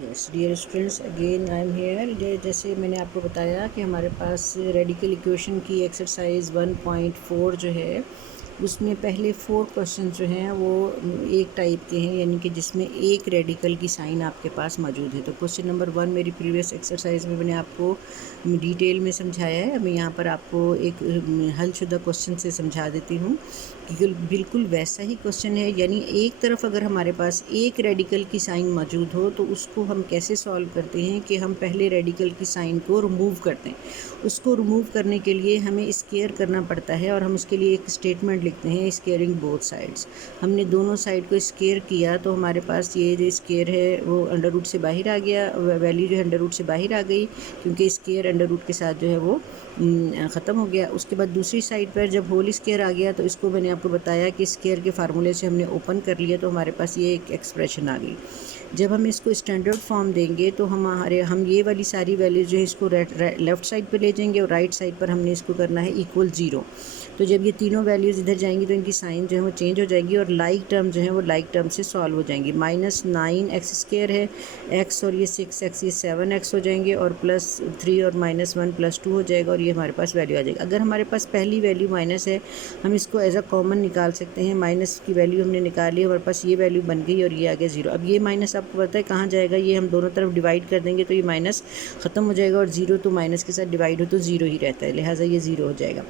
Yes dear students, again I am here. जैसे मैंने आपको बताया कि हमारे पास रेडिकल इक्वेशन की एक्सरसाइज 1.4 जो है उसमें पहले 4 क्वेश्चन जो हैं वो एक टाइप के हैं, यानी कि जिसमें एक रेडिकल की साइन आपके पास मौजूद है। तो क्वेश्चन नंबर 1 मेरी प्रीवियस एक्सरसाइज में मैंने आपको डिटेल में समझाया है। मैं यहाँ पर आपको एक हलशुदा क्वेश्चन से समझा देती हूँ कि बिल्कुल वैसा ही क्वेश्चन है। यानी एक तरफ अगर हमारे पास एक रेडिकल की साइन मौजूद हो तो उसको हम कैसे सॉल्व करते हैं कि हम पहले रेडिकल की साइन को रिमूव करते हैं। उसको रिमूव करने के लिए हमें स्क्वायर करना पड़ता है और हम उसके लिए एक स्टेटमेंट लिखते हैं, स्क्वायरिंग बोथ साइड्स। हमने दोनों साइड को स्क्वायर किया तो हमारे पास ये जो स्क्वायर है वो अंडर रूट से बाहर आ गया, वैल्यू जो है अंडर रूट से बाहर आ गई, क्योंकि स्क्वायर अंडर रूट के साथ जो है वो ख़त्म हो गया। उसके बाद दूसरी साइड पर जब होल स्क्वायर आ गया तो इसको मैंने आपको बताया कि स्क्वायर के फार्मूले से हमने ओपन कर लिया, तो हमारे पास ये एक एक्सप्रेशन आ गई। जब हम इसको स्टैंडर्ड फॉर्म देंगे तो हम ये वाली सारी वैल्यूज जो है इसको लेफ़्ट साइड पे ले जाएंगे और राइट साइड पर हमने इसको करना है इक्वल 0। तो जब ये तीनों वैल्यूज़ इधर जाएंगी तो इनकी साइन जो है वो चेंज हो जाएगी और लाइक टर्म जो है वो लाइक टर्म से सॉल्व हो जाएंगी। -9x² है, x और ये 6x, ये 7x हो जाएंगे और +3 और -1 +2 हो जाएगा और ये हमारे पास वैल्यू आ जाएगी। अगर हमारे पास पहली वैल्यू माइनस है, हम इसको एज अ कॉमन निकाल सकते हैं। माइनस की वैल्यू हमने निकाली, हमारे पास ये वैल्यू बन गई और ये आ गया 0। अब ये माइनस आपको पता है कहाँ जाएगा, ये हम दोनों तरफ डिवाइड कर देंगे तो ये माइनस ख़त्म हो जाएगा और 0 तो माइनस के साथ डिवाइड हो तो 0 ही रहता है, लिहाजा ये 0 हो जाएगा।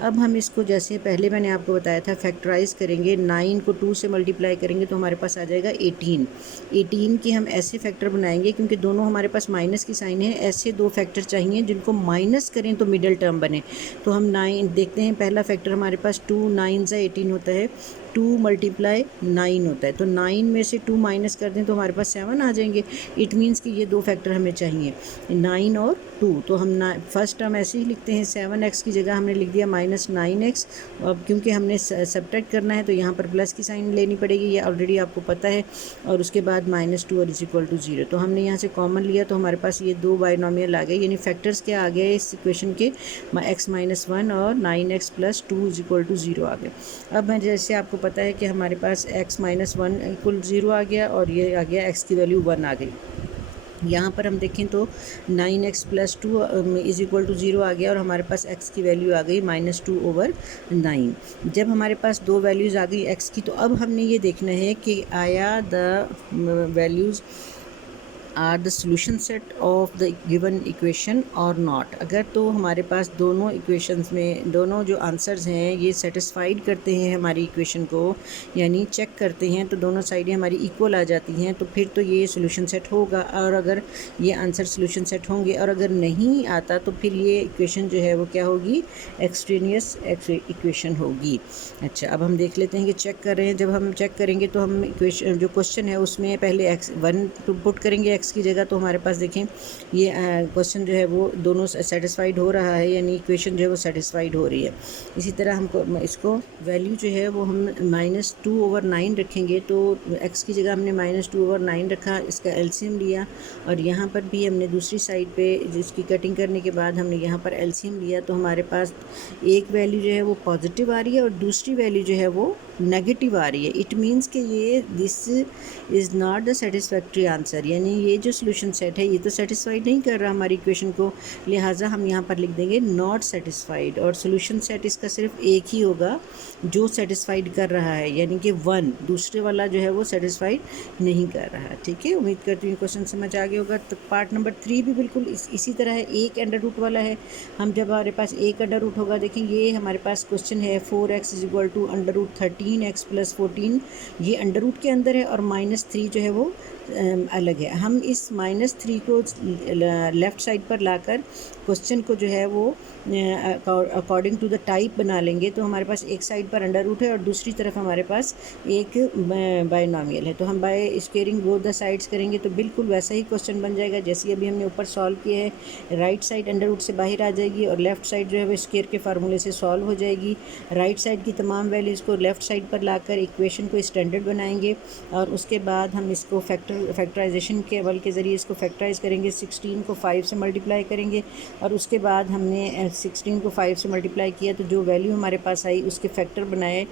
अब हम इसको जैसे पहले मैंने आपको बताया था फैक्टराइज करेंगे, 9 को 2 से मल्टीप्लाई करेंगे तो हमारे पास आ जाएगा 18। 18 की हम ऐसे फैक्टर बनाएंगे क्योंकि दोनों हमारे पास माइनस की साइन है, ऐसे दो फैक्टर चाहिए जिनको माइनस करें तो मिडल टर्म बने। तो हम 9 देखते हैं, पहला फैक्टर हमारे पास 2 9 से 18 होता है, 2 × 9 होता है। तो 9 में से 2 माइनस कर दें तो हमारे पास 7 आ जाएंगे। इट मीन्स कि ये दो फैक्टर हमें चाहिए, 9 और 2। तो हम फर्स्ट टर्म ऐसे ही लिखते हैं, 7x की जगह हमने लिख दिया -9x। अब क्योंकि हमने सब्ट्रैक्ट करना है तो यहाँ पर प्लस की साइन लेनी पड़ेगी, ये ऑलरेडी आपको पता है। और उसके बाद -2 और =0। तो हमने यहाँ से कॉमन लिया तो हमारे पास ये दो बाइनोमियल आ गए, यानी फैक्टर्स क्या आ गए इस इक्वेशन के, x-1 और 9x + 2 =0 आ गए। अब मैं जैसे आपको पता है कि हमारे पास x-1 = 0 आ गया और ये आ गया x की वैल्यू 1 आ गई। यहाँ पर हम देखें तो 9x + 2 = 0 आ गया और हमारे पास x की वैल्यू आ गई -2/9। जब हमारे पास दो वैल्यूज़ आ गई x की, तो अब हमने ये देखना है कि आया the values are the solution set of the given equation और नॉट। अगर तो हमारे पास दोनों इक्वेशंस में दोनों जो आंसर्स हैं ये सेटिस्फाइड करते हैं हमारी इक्वेशन को, यानी चेक करते हैं तो दोनों साइडें हमारी इक्वल आ जाती हैं, तो फिर तो ये सोल्यूशन सेट होगा। और अगर ये आंसर सोल्यूशन सेट होंगे और अगर नहीं आता तो फिर ये इक्वेशन जो है वो क्या होगी, एक्सट्रेनियस इक्वेशन होगी। अच्छा, अब हम देख लेते हैं कि चेक कर रहे हैं। जब हम चेक करेंगे तो हम इक्वेशन जो क्वेश्चन है उसमें पहले x1 पुट करेंगे x की जगह, तो हमारे पास देखें ये क्वेश्चन जो है वो दोनों सेटिस्फाइड हो रहा है, यानी इक्वेशन जो है वो सेटिस्फाइड हो रही है। इसी तरह हमको इसको वैल्यू जो है वो हम -2/9 रखेंगे, तो x की जगह हमने -2/9 रखा, इसका एलसीएम लिया और यहाँ पर भी हमने दूसरी साइड पे जिसकी कटिंग करने के बाद हमने यहाँ पर एलसीएम लिया, तो हमारे पास एक वैल्यू जो है वो पॉजिटिव आ रही है और दूसरी वैल्यू जो है वो नेगेटिव आ रही है। इट मीन्स कि ये this is not the satisfactory answer, यानी ये जो सोल्यूशन सेट है ये तो सेटिस्फाइड नहीं कर रहा हमारी इक्वेशन को, लिहाजा हम यहाँ पर लिख देंगे नॉट सेटिस्फाइड। और सोल्यूशन सेट इसका सिर्फ एक ही होगा जो सेटिस्फाइड कर रहा है, यानी कि 1, दूसरे वाला जो है वो सेटिस्फाइड नहीं कर रहा है। ठीक है, उम्मीद करती हूँ क्वेश्चन समझ आ गया होगा। तो पार्ट नंबर 3 भी बिल्कुल इसी तरह है, एक अंडर रूट वाला है। हम जब हमारे पास एक अंडर रूट होगा, देखें ये हमारे पास क्वेश्चन है 4x = √13x + 14, ये अंडर रूट के अंदर है और -3 जो है वो अलग है। हम इस -3 को लेफ़्ट साइड पर लाकर क्वेश्चन को जो है वो अकॉर्डिंग टू द टाइप बना लेंगे, तो हमारे पास एक साइड पर अंडर रूट है और दूसरी तरफ हमारे पास एक बाइनोमियल है। तो हम by squaring both the sides करेंगे तो बिल्कुल वैसा ही क्वेश्चन बन जाएगा जैसे अभी हमने ऊपर सॉल्व किया है। राइट साइड अंडर रूट से बाहर आ जाएगी और लेफ़्ट साइड जो है वो स्क्वेयर के फार्मूले से सॉल्व हो जाएगी। राइट साइड की तमाम वैल्यूज़ को लेफ़्ट साइड पर लाकर इक्वेशन को स्टैंडर्ड बनाएंगे और उसके बाद हम इसको फैक्टराइजेशन के अमल के ज़रिए इसको फैक्टराइज करेंगे। 16 को 5 से मल्टीप्लाई करेंगे और उसके बाद हमने 16 को 5 से मल्टीप्लाई किया तो जो वैल्यू हमारे पास आई उसके फैक्टर बनाए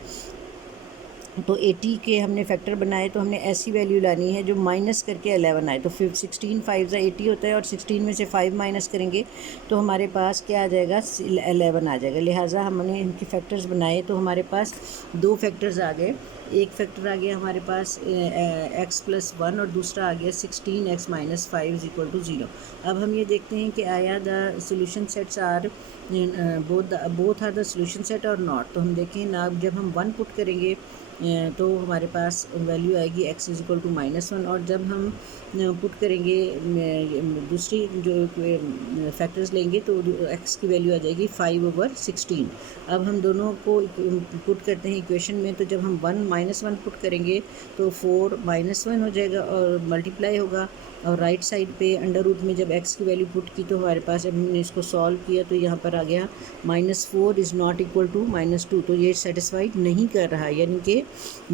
तो 80 के हमने फैक्टर बनाए, तो हमने ऐसी वैल्यू लानी है जो माइनस करके 11 आए। तो फिर 16 5 ज़ा 80 होता है और 16 में से 5 माइनस करेंगे तो हमारे पास क्या आ जाएगा, 11 आ जाएगा। लिहाजा हमने इनके फैक्टर्स बनाए तो हमारे पास दो फैक्टर्स आ गए। एक फैक्टर आ गया हमारे पास x+1 और दूसरा आ गया 16x-5 इज इक्वल टू 0। अब हम ये देखते हैं कि आया the solution sets are both are the solution set और नॉट। तो हम देखें ना, जब हम 1 पुट करेंगे तो हमारे पास वैल्यू आएगी x इज इक्वल टू -1, और जब हम पुट करेंगे दूसरी जो फैक्टर्स लेंगे तो x की वैल्यू आ जाएगी 5/16। अब हम दोनों को पुट करते हैं इक्वेशन में, तो जब हम 1 पुट करेंगे तो 4 -1 हो जाएगा और मल्टीप्लाई होगा, और राइट साइड पे अंडर रूट में जब x की वैल्यू पुट की तो हमारे पास, जब हमने इसको सॉल्व किया तो यहाँ पर आ गया -4 इज़ नॉट इक्वल टू -2। तो ये सेटिस्फाइड नहीं कर रहा, यानी कि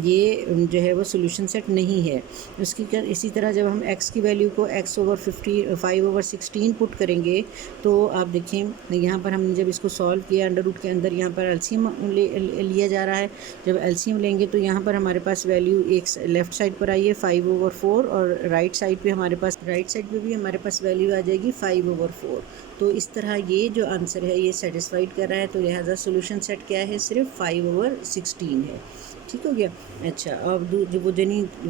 ये जो है वो सोल्यूशन सेट नहीं है। इसी तरह जब हम x की वैल्यू को x/5/16 पुट करेंगे तो आप देखें यहाँ पर हमने जब इसको सॉल्व किया, अंडर रूट के अंदर यहाँ पर एलसीएम लिया जा रहा है। जब एलसीएम लेंगे तो यहाँ पर हमारे पास वैल्यू एक लेफ़्ट साइड पर आई है 5/4, और राइट साइड पे भी हमारे पास वैल्यू आ जाएगी 5/4। तो इस तरह ये जो आंसर है ये सेटिस्फाइड कर रहा है, तो लिहाजा सोल्यूशन सेट क्या है, सिर्फ 5/16 है। ठीक हो गया। अच्छा, अब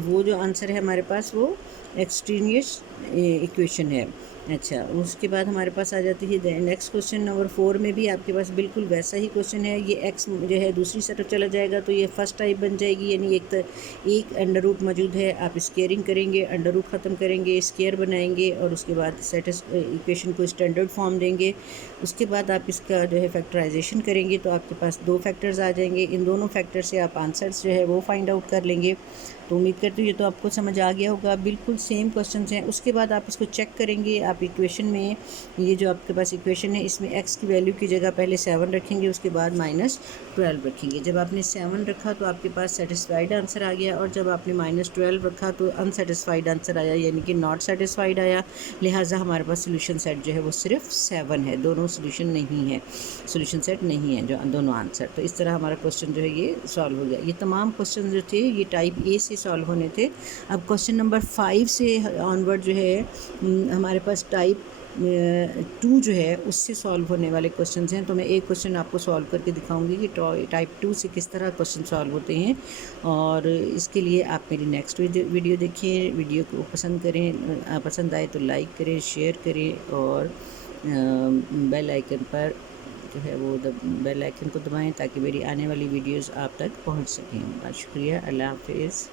वो जो आंसर है हमारे पास वो एक्सट्रीनियस इक्वेशन है। अच्छा, उसके बाद हमारे पास आ जाती है नेक्स्ट क्वेश्चन नंबर 4 में भी आपके पास बिल्कुल वैसा ही क्वेश्चन है। ये x जो है दूसरी तरफ चला जाएगा तो ये फर्स्ट टाइप बन जाएगी, यानी एक अंडर रूट मौजूद है, आप स्केयरिंग करेंगे, अंडर रूट ख़त्म करेंगे, स्केयर बनाएंगे और उसके बाद इक्वेशन को स्टैंडर्ड फॉर्म देंगे। उसके बाद आप इसका जो है फैक्टराइजेशन करेंगे तो आपके पास दो फैक्टर्स आ जाएंगे। इन दोनों फैक्टर से आप आंसर्स जो है वो फाइंड आउट कर लेंगे। तो उम्मीद करती हूँ ये तो आपको समझ आ गया होगा। बिल्कुल सेम क्वेश्चंस हैं। उसके बाद आप इसको चेक करेंगे, आप इक्वेशन में ये जो आपके पास इक्वेशन है इसमें x की वैल्यू की जगह पहले 7 रखेंगे, उसके बाद -12 रखेंगे। जब आपने 7 रखा तो आपके पास सेटिस्फाइड आंसर आ गया, और जब आपने -12 रखा तो अनसेटिस्फाइड आंसर आया, यानी कि नॉट सेटिस्फाइड आया। लिहाजा हमारे पास सोल्यूशन सेट जो है वो सिर्फ 7 है, दोनों सोल्यूशन नहीं है, सोल्यूशन सेट नहीं है जो दोनों आंसर। तो इस तरह हमारा क्वेश्चन जो है ये सॉल्व हो गया। ये तमाम क्वेश्चन जो थे ये टाइप ए से सॉल्व होने थे। अब क्वेश्चन नंबर 5 से ऑनवर्ड जो है हमारे पास टाइप 2 जो है उससे सॉल्व होने वाले क्वेश्चन हैं। तो मैं एक क्वेश्चन आपको सॉल्व करके दिखाऊंगी कि टाइप 2 से किस तरह क्वेश्चन सॉल्व होते हैं, और इसके लिए आप मेरी नेक्स्ट वीडियो देखिए। वीडियो को पसंद करें, पसंद आए तो लाइक करें, शेयर करें, और बेल आइकन पर जो है वो बेल आइकन को दबाएं ताकि मेरी आने वाली वीडियोस आप तक पहुंच सकें। बहुत शुक्रिया। अल्लाह हाफिज़।